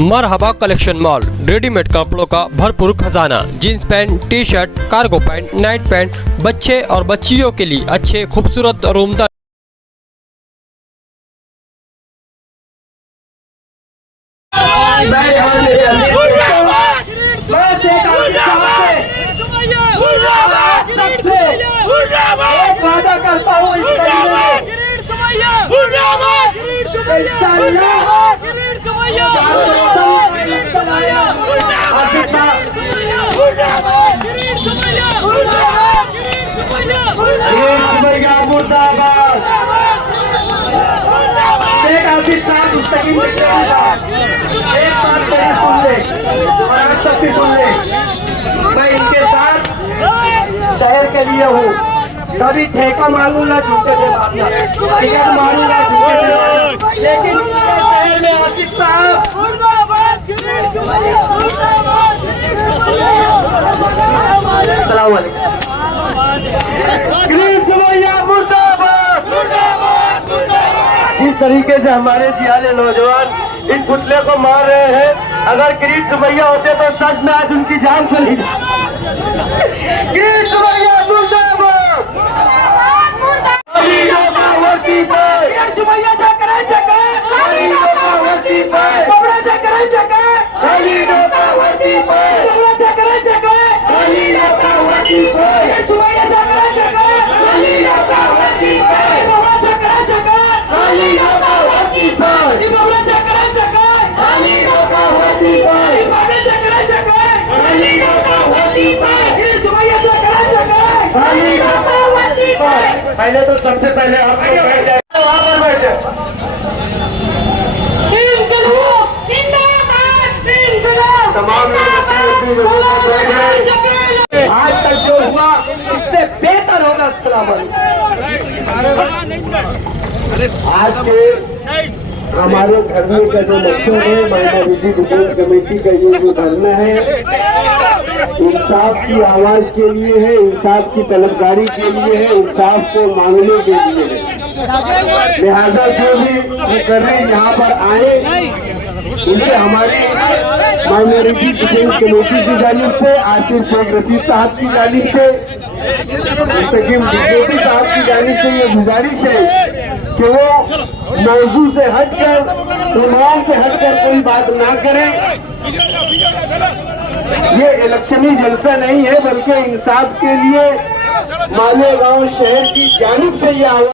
मरहबा collection mall, readymade कपड़ों का भरपूर खजाना। Jeans pant, T shirt, cargo pant, night pant, बच्चे और बच्चियों के लिए अच्छे खूबसूरत और उम्दा मैं इनके साथ शहर के लिए हूँ, कभी ठेका मांगूंगा झूठे से मारना, टिकट मारूंगा झूठे से मारना, लेकिन शहर में आसिफ साहब अस्सलाम वालेकुम। जिस तरीके से हमारे जियाले नौजवान इस पुतले को मार रहे हैं, अगर किरीट सुमैया होते तो सच में आज उनकी जान चली जाती। किरीट सुमैया मुर्दाबाद, किरीट सुमैया जकरे जगह, वती पे कपड़े जकरे जगह, वती पे जकरे जगह, वती पे किरीट सुमैया जकरे जगह, वती पे जकरे जगह, वती पे पहले तो सबसे पहले आप बैठ जाए, वहाँ पर बैठ जाए। तमाम आज तक जो हुआ इससे बेहतर होगा। आज के हमारे धरने का जो मकसद है, माइनॉरिटी डिफेंस कमेटी का ये जो धरना है, इंसाफ की आवाज के लिए है, इंसाफ की तलबगारी के लिए है, इंसाफ को मांगने के लिए है। लिहाजा जो भी कर रहे हैं यहाँ पर आए, उनसे हमारी माइनॉरिटी डिफेंस कमेटी की जानिब से, आसिफ शेख रशीद साहब की जानिब से, मुस्तकीम बीजेपी साहब की जानिब से ये गुजारिश है कि वो मौजू से हटकर, ईमान से हटकर कोई बात ना करें। ये इलेक्शनी जलसा नहीं है, बल्कि इंसाफ के लिए मालेगांव शहर की जानिब से ये